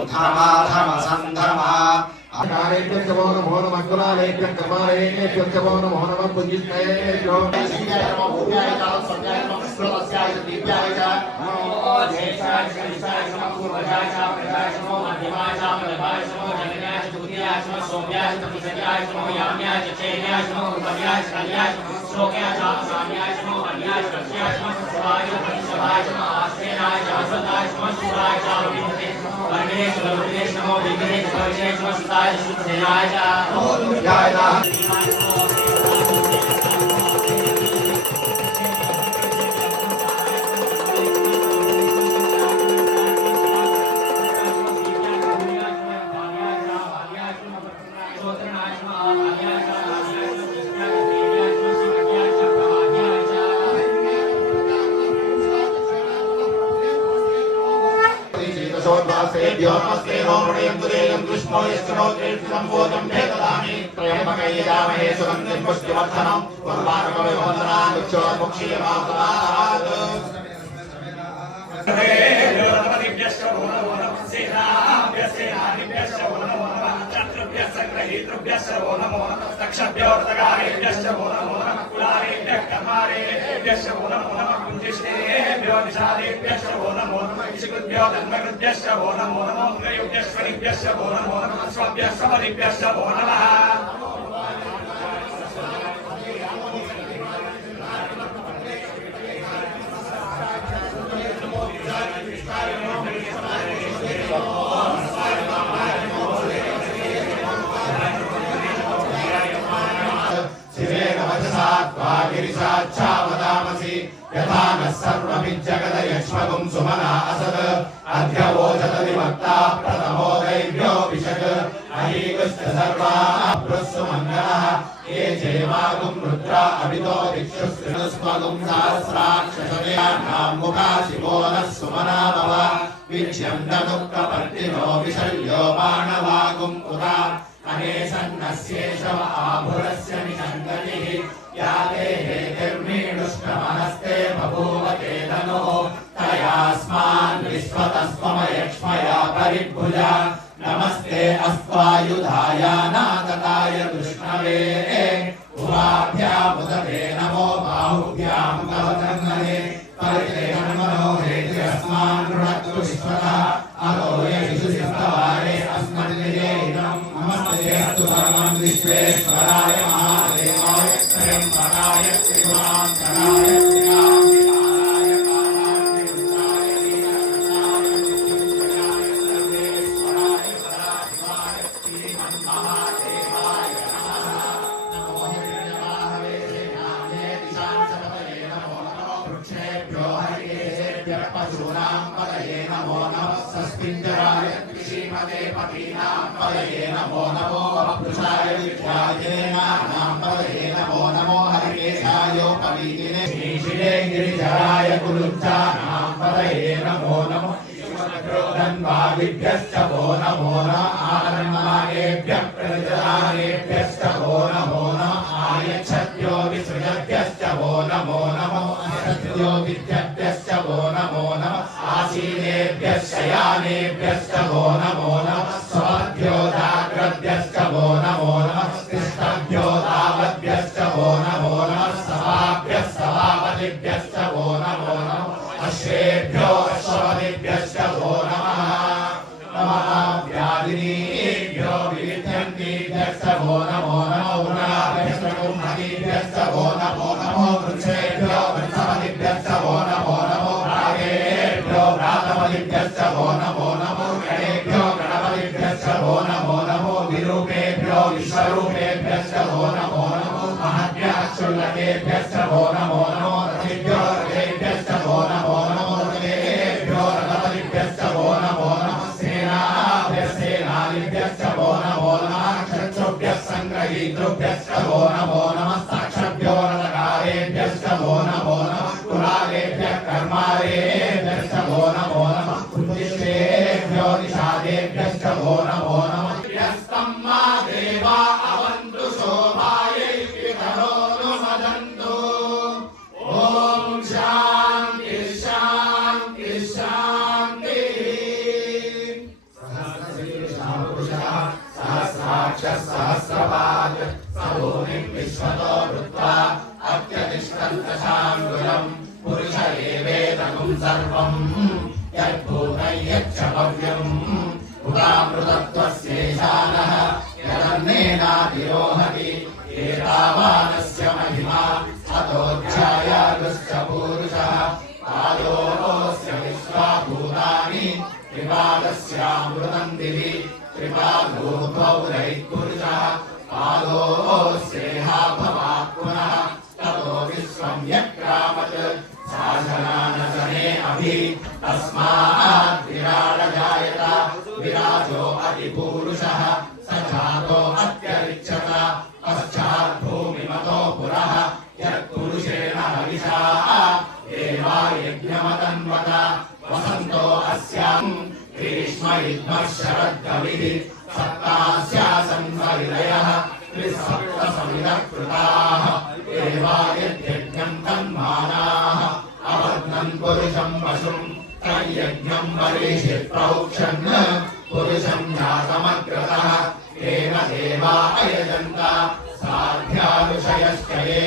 उत्थमाधमसन्धमा आकारेभ्यो नमो नमः कुलालेभ्यः कर्मालेभ्यो नमो नमः पूजितेभ्यो नमो भूयाय सत्याय नमः स्रोतस्याय दीप्याय च नमो ज्येष्ठाय कनिष्ठाय नमः पूर्वजाय च प्रजाय नमो मध्यमाय च मध्यमाय नमो जनन्याय च द्वितीयाय नमो सोम्याय च तृतीयाय नमो याम्याय च चैन्याय नमो उत्तम्याय च कल्याय श्लोक्याय च साम्याय नमो अन्याय च रस्याय नमो सवाय च पंचवाय च आस्तेनाय च असदाय च शूराय च विमते वर्णेश वर्णेश नमो विघ्नेश वर्णेश नमो सुताय सुतेनाय च नमो दुर्गाय नमस्ते नमोऽयं तुदेयं कृष्णो यस्नो त्रिसम्भूतं भेददामि त्र्यम्बकयजामहे सुगन्धिं पुष्टिवर्धनं उर्वारुकमिव वन्दनान् उच्चोर्मुक्षीयमाभवात् गिरिशाच्छावदामसि यथा नः सर्वमिज्जगदयक्ष्मगुं सुमना असद अध्यवोचत विभक्ता प्रथमो दैव्यो विशक् अहीगश्च सर्वाभ्रुस्सु मङ्गलः ये चैवागुं रुद्रा अभितो दिक्षुस्त्रिणुस्वगुं सहस्राक्षसदयानां मुखा शिवो नः सुमना भव वीक्ष्यं तदुक्तपर्तिनो विशल्यो बाणवागुं पुरा अनेसन्नस्येषव आभुरस्य निषङ्गतिः या ते हेतिर्मीडुष्टमनस्ते बभूवते धनुः तयास्मान् विश्वतस्त्वमयक्ष्मया परिभुजा नमस्ते अस्त्वायुधायानागताय कृष्णवे उभाभ्यामुदते नमो बाहुभ्यां कवचर्मणे परिते हनुमनो हेति अस्मान् गृणक्तु विश्वतः अतो यशिषु सिद्धवारे अस्मद्विजयिनं नमस्ते अस्तु परमं विश्वेश्वराय महादेवाय त्र्यम्बकाय त्रिगुणान्तराय पतीनां पदये नमो नमो वपुषाय विद्यायेनानां पदये नमो नमो हरिकेशायोपवीतिने श्रीशिले गिरिधराय कुलुच्चानां पदये नमो नमो धन्वादिभ्यश्च वो नमो नमः आनन्दायेभ्यः प्रतिदानेभ्यश्च वो नमो नमः आयच्छद्यो विसृजभ्यश्च वो नमो नमः असद्यो विद्यभ्यश्च वो नमो नमः आसीनेभ्यः शयानेभ्यश्च वो नमो नमः स्वाभ्यो जाग्रभ्यश्च वो नमो नमः तिष्ठभ्यो तावद्भ्यश्च वो नमो नमः सभाभ्यः सभापतिभ्यश्च वो नमो नमः अश्वेभ्यो अश्वपतिभ्यश्च वो नमः नमः व्याधिनीभ्यो विविध्यन्तीभ्यश्च वो नमो नमो गुणाभ्यश्च कुम्भीभ्यश्च वो नमो नमो वृक्षेभ्यो वृक्षपतिभ्यश्च वो नमो नमो रागेभ्यो व्रातपतिभ्यश्च वो नमो नमो गणेभ्यो गणपतिभ्यश्च वो नमो नमो विरूपेभ्यो विश्वरूपेभ्यश्च वो नमो नमो महद्भ्यः क्षुल्लकेभ्यश्च वो नमो नमो रथेभ्यो रथेभ्यश्च वो नमो नमो रथेभ्यो रथपतिभ्यश्च वो नमो नमः सेनाभ्यश्च वो नमो नमः चक्षुभ्यः सङ्ग्रहीतृभ्यश्च वो नमो नमः साक्षभ्यो रथकारेभ्यश्च वो नमो नमः कुलालेभ्यः कर्मारेभ्यश्च वो नमो नमः बुद्धिष्ठेभ्यो निषादेभ्यश्च वो नमो नमः यस्तं मा देवा अवन्तु शोभायै वितरोनुमदन्तु ॐ शान्ति शान्ति शान्तिः भव्यम् उदामृतत्वस्येषानः यदन्नेनातिरोहति एतावानस्य महिमा अतोऽध्यायागुश्च पूरुषः पादोऽस्य विश्वाभूतानि त्रिपादस्यामृतम् दिवि त्रिपादोऽभौरैपुरुषः पादोऽस्येहा भवात् पुनः ततो विश्वं यक्रामत् साधनानसने अभि तस्मात् विराट जायत विराजो अतिपूरुषः स जातो अत्यरिच्छत पश्चात् भूमिमतो पुरः यत्पुरुषेण हविषा देवा यज्ञमतन्वत वसन्तो अस्याम् ग्रीष्म युग्मः शरद्गविः सप्तास्यासन् हृदयः त्रिसप्तसमिदः कृताः देवा यद्यज्ञम् तन्मानाः अवद्नन् पुरुषम् वशुम् तयज्ञम् वरिषित् प्रौक्षन् पुरुषम् जातमग्रतः तेन देवा अयजन्त साध्यानुषयश्च ये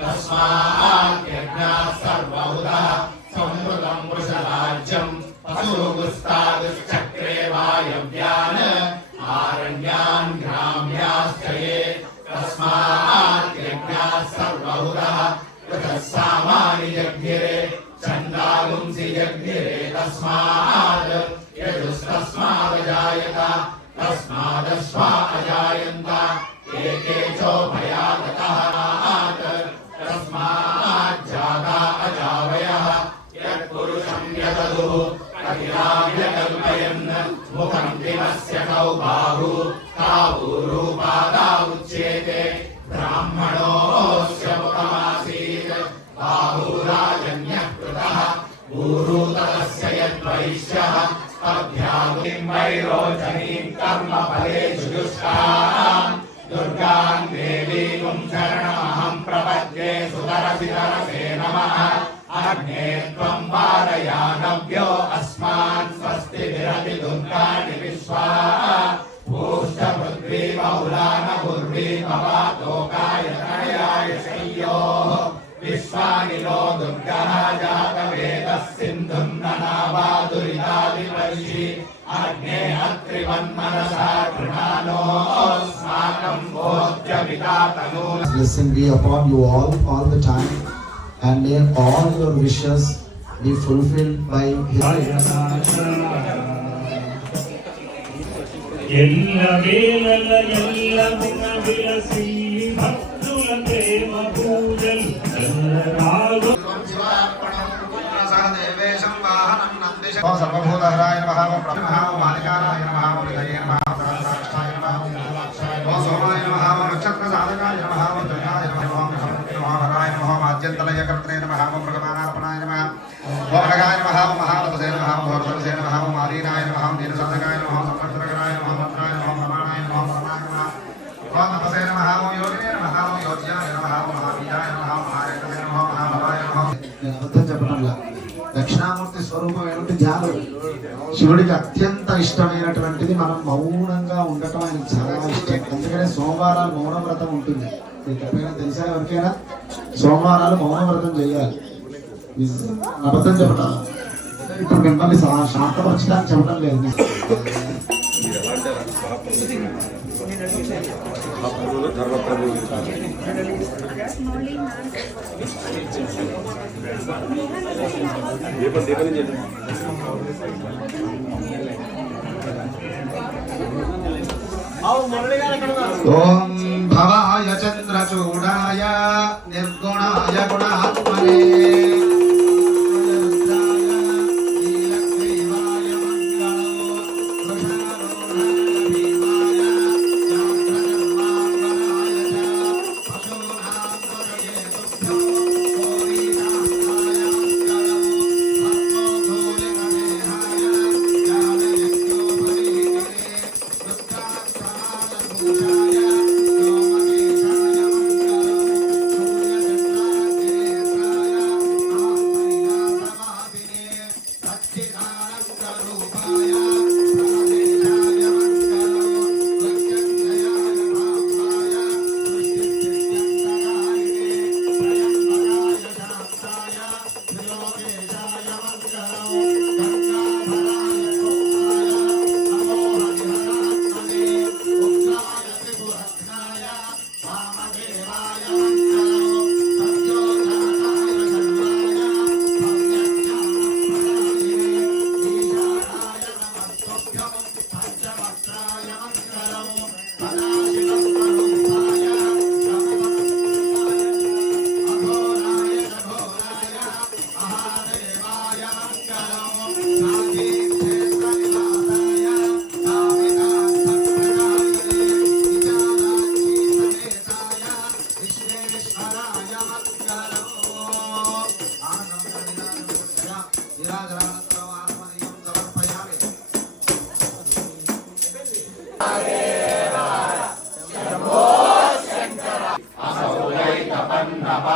तस्मात् यज्ञाः सर्वहुतः संवृतम् वृषराज्यम् पशुगुस्तादुश्चक्रे वायव्यान् आरण्यान् ग्राम्याश्च ये तस्मात् यज्ञाः सर्वहुतः पृथः सामानि जग्निरे छन्दागुंसि जग्निरे तस्मात् यजुस्तस्मादजायत तस्मादश्वा अजायन्त एके चोभयागतः तस्मात् जाता अजावयः यत्पुरुषं यददुः अखिलाभ्यकल्पयन् मुखं दिवस्य कौ बाहु तावूरूपादा उच्येते ब्राह्मणोऽस्य मुखमासीत् बाहुराजन्यः कृतः ऊरूतस्य यद्वैश्यः तभ्यागुं वैरोचनीं कर्मफले जुजुष्टाम् दुर्गां देवीं शरणमहं प्रपद्ये सुतरसितरसे नमः अग्ने त्वं वारयानव्यो अस्मान् स्वस्ति विरति दुर्गाणि विश्वा भूष्ट पृथ्वी बहुलान पूर्वी भवातोकाय तनयाय शय्योः विश्वानि नो दुर्गः जातवेदः सिन्धुं ननावादुरितादिवर्षि अग्ने अत्रिवन्मनसा कृणानोऽस्माकं भोज्यपितातनो. Blessing be upon you all the time, and may all your wishes be fulfilled by His. ఎల్ల వేళల ఎల్లమున విలసి భక్తుల ప్రేమ పూజలు చల్లరాగు సర్వభూతహరాయ నమః బ్రహ్మః మాలికారాయ నమః హృదయ నమః ప్రాణాక్షాయ నమః ఓ సోమాయ నమః నక్షత్ర సాధకాయ నమః దుర్గాయ నమః హరాయ నమః మాద్యంతలయ కర్త్రే నమః మృగమానార్పణాయ నమః ఓ భగాయ నమః మహావతసే నమః భోర్ధసే నమః మాలీనాయ నమః దీనసాధకాయ నమః సంవత్సరకాయ నమః మంత్రాయ నమః ప్రమాణాయ నమః పరమాయ నమః ఓ తపసే నమః ఓ యోగినే నమః ఓ యోజ్యాయ నమః ఓ మహావీరాయ నమః మహారేతవే నమః మహాభవాయ నమః. నేను అబద్ధం చెప్పడంలా, దక్షిణామూర్తి స్వరూపం ఏమిటి? ధ్యానం. శివుడికి అత్యంత ఇష్టమైనటువంటిది మనం మౌనంగా ఉండటం ఆయనకు చాలా ఇష్టం. అందుకనే సోమవారాలు మౌన వ్రతం ఉంటుంది. మీకు ఎప్పుడైనా తెలుసా ఎవరికైనా? సోమవారాలు మౌన వ్రతం చేయాలి. అబద్ధం చెప్పడం ఇప్పుడు మిమ్మల్ని శాంతపరచడానికి చెప్పడం లేదు. ఓం భవాయ చంద్రచూడాయ నిర్గుణాయ గుణాత్మనే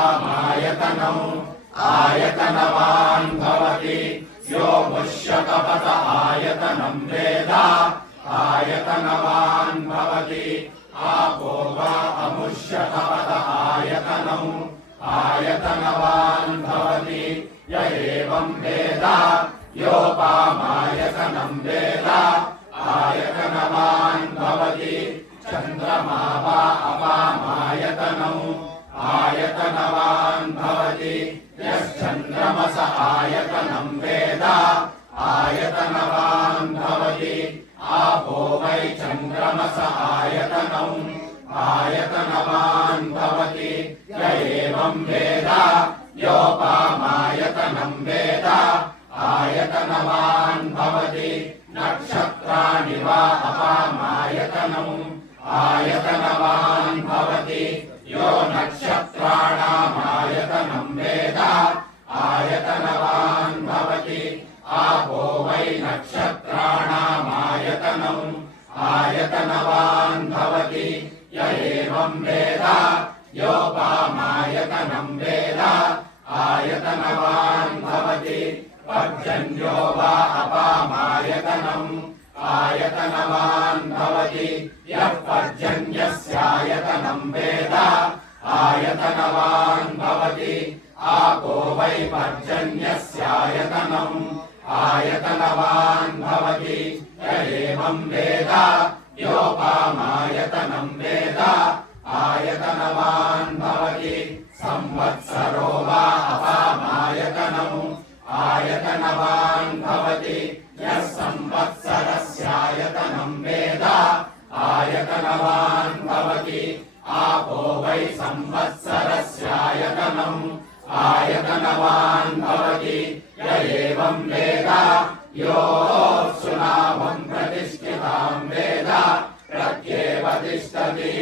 असौलैकपन्नपामायतनम् आयतनवान् भवति यो मुष्यकपत आयतनं वेद आयतनवान् भवति आपो वा अमुष्यकपत आयतनम् आयतनवान् भवति य एवं वेद योपामायतनं वेद आयतनवान् भवति चन्द्रमा वा अपामायतनम् आयतनवान् भवति यश्चन्द्रमस आयतनं वेद आयतनवान् भवति आपो वै चन्द्रमस आयतनम् आयतनवान् भवति य एवं वेद योपामायतनं वेद आयतनवान् भवति नक्षत्राणि वा अपामायतनम् आयतनवान् भवति यो नक्षत्राणामायतनं वेद आयतनवान् भवति आपो वै नक्षत्राणामायतनम् आयतनवान् भवति य एवं वेद योपामायतनं वेद आयतनवान् भवति पर्जन्यो वा अपामायतनम् आयतनवान् भवति यः पर्जन्यस्यायतनं वेद आयतनवान् भवति आपो वै पर्जन्यस्यायतनम् आयतनवान् भवति य एवं वेद योपामायतनं वेद आयतनवान् भवति संवत्सरो वा अपामायतनम् आयतनवान् भवति यः संवत्सरस्यायतनं वेद आयतनवान् भवति आपो वै संवत्सरस्यायतनम् आयतनवान् भवति य एवं वेद योऽप्सुनामं प्रतिष्ठितां वेद प्रत्येव तिष्ठति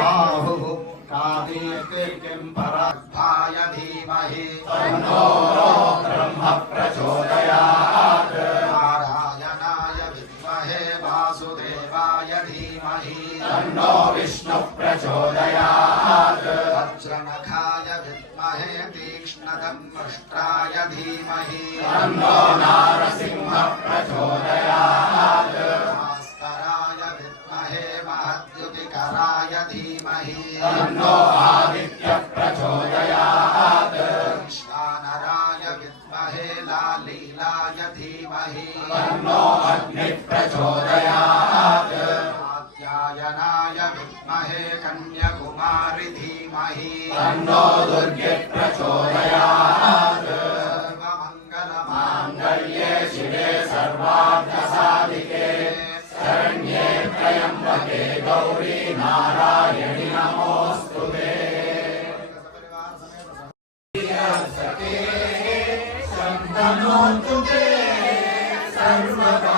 बाहुः कादीर्तिर्किं परार्थाय धीमहि तन्नो ब्रह्म प्रचोदयात् नारायणाय विद्महे वासुदेवाय धीमहि तन्नो विष्णुः प्रचोदयात् वज्रनखाय विद्महे तीक्ष्णदंष्ट्राय धीमहि तन्नो नारसिंहः प्रचोदयात् भास्कराय विद्महे महद्युतिकराय धीमहि तन्नो आदित्यः प्रचोदयात् कृष्णानराय विद्महे लालीलाय धीमहि तन्नो अग्निः प्रचोदयात् कात्यायनाय विद्महे कन्याकुमारि धीमहि तन्नो दुर्गे प्रचोदयात् सर्वमङ्गलमाङ्गल्ये माङ्गल्ये शिवे सर्वार्थसाधिके शरण्ये त्र्यम्बके गौरी नारायणि नमोऽस्तुते शन्तनोऽस्तु ते सर्वदा